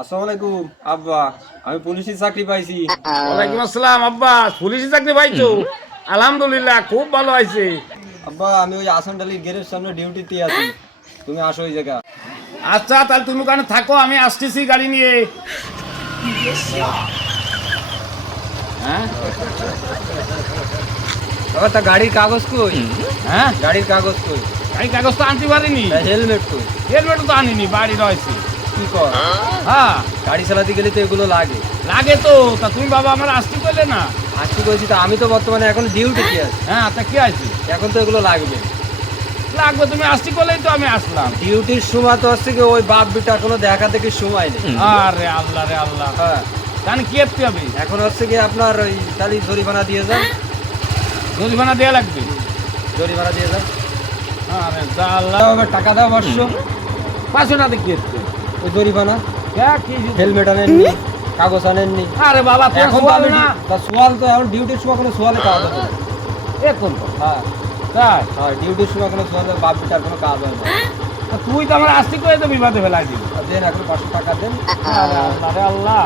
আসসালামু আলাইকুম আব্বা, আমি পুলিশের চাকরি পাইছি। ওয়ালাইকুম আসসালাম আব্বা, পুলিশে চাকরি পাইছো? আলহামদুলিল্লাহ, খুব ভালো হয়েছে। আব্বা, আমি ওই আসানডালির গেটের সামনে ডিউটিতে আছি, তুমি আসো ওই জায়গা। আচ্ছা, তাহলে তুমি ওখানে থাকো, আমি আসতেছি গাড়ি নিয়ে। হ্যাঁ বাবা, তা গাড়ির কাগজ কই? হ্যাঁ, গাড়ির কাগজ কই? গাড়ি কাগজ তো আনতে পারিনি, হেলমেট কই? হেলমেট তো আনিনি, বাড়ি রয়েছে। কি কর? হ্যাঁ, গাড়ি চালাতে গেলে তো এগুলো লাগে। লাগে তো। তা তুমি বাবা আমার আসতে করলে না? আসছি বলছি, তো আমি তো বর্তমানে এখন ডিউটিতে আছি, হ্যাঁ, তা কি আছে? এখন তো এগুলো লাগবে। লাগবে, তুমি আসতে করলেই তো আমি আসলাম। ডিউটির সময় তো হচ্ছে কি ওই বাপ বিটা কোনো দেখা দেখি সময় নেই। আরে আল্লাহ রে আল্লাহ, হ্যাঁ, তাহলে কি করতে হবে? এখন হচ্ছে কি আপনার ওই তাহলে জরিমানা দিয়ে যান। জরিমানা দেওয়া লাগবে? জরিমানা দিয়ে যান। আরে যা আল্লাহ, টাকা দাও 500। 500 টাকা কি করতে? ওই জরিমানা। কি হেলমেট আনেননি, কাগজ আনেননি। আরে বাবা, তুই এখন তো সোয়াল আমি না। সোয়াল তো এখন ডিউটির সময় কোনো সোয়ালে কাজ হবে না। এখন তো হ্যাঁ তাই? হ্যাঁ, ডিউটির সময় কোনো সোয়ালে বাপ বিটার কোনো কাজ হবে না। তা তুই তো আমার আসতে করে তো বিবাদে ফেলাই দিবি। আর দেন, এখন 500 টাকা দেন। আরে আল্লাহ রে আল্লাহ,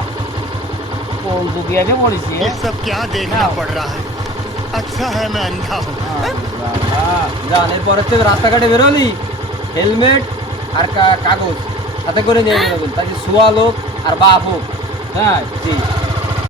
কোন দুনিয়া যে মরিছি। ये सब क्या देखना नाउ। पड़ रहा है। अच्छा है मैं अंधा हूँ। যান, এরপর হচ্ছে রাস্তাঘাটে বেরোলি হেলমেট আর কাগজ হাতে করে নিয়ে বেরোবেন, তাকে সোয়াল হোক আর বাপ হোক। হ্যাঁ, জি।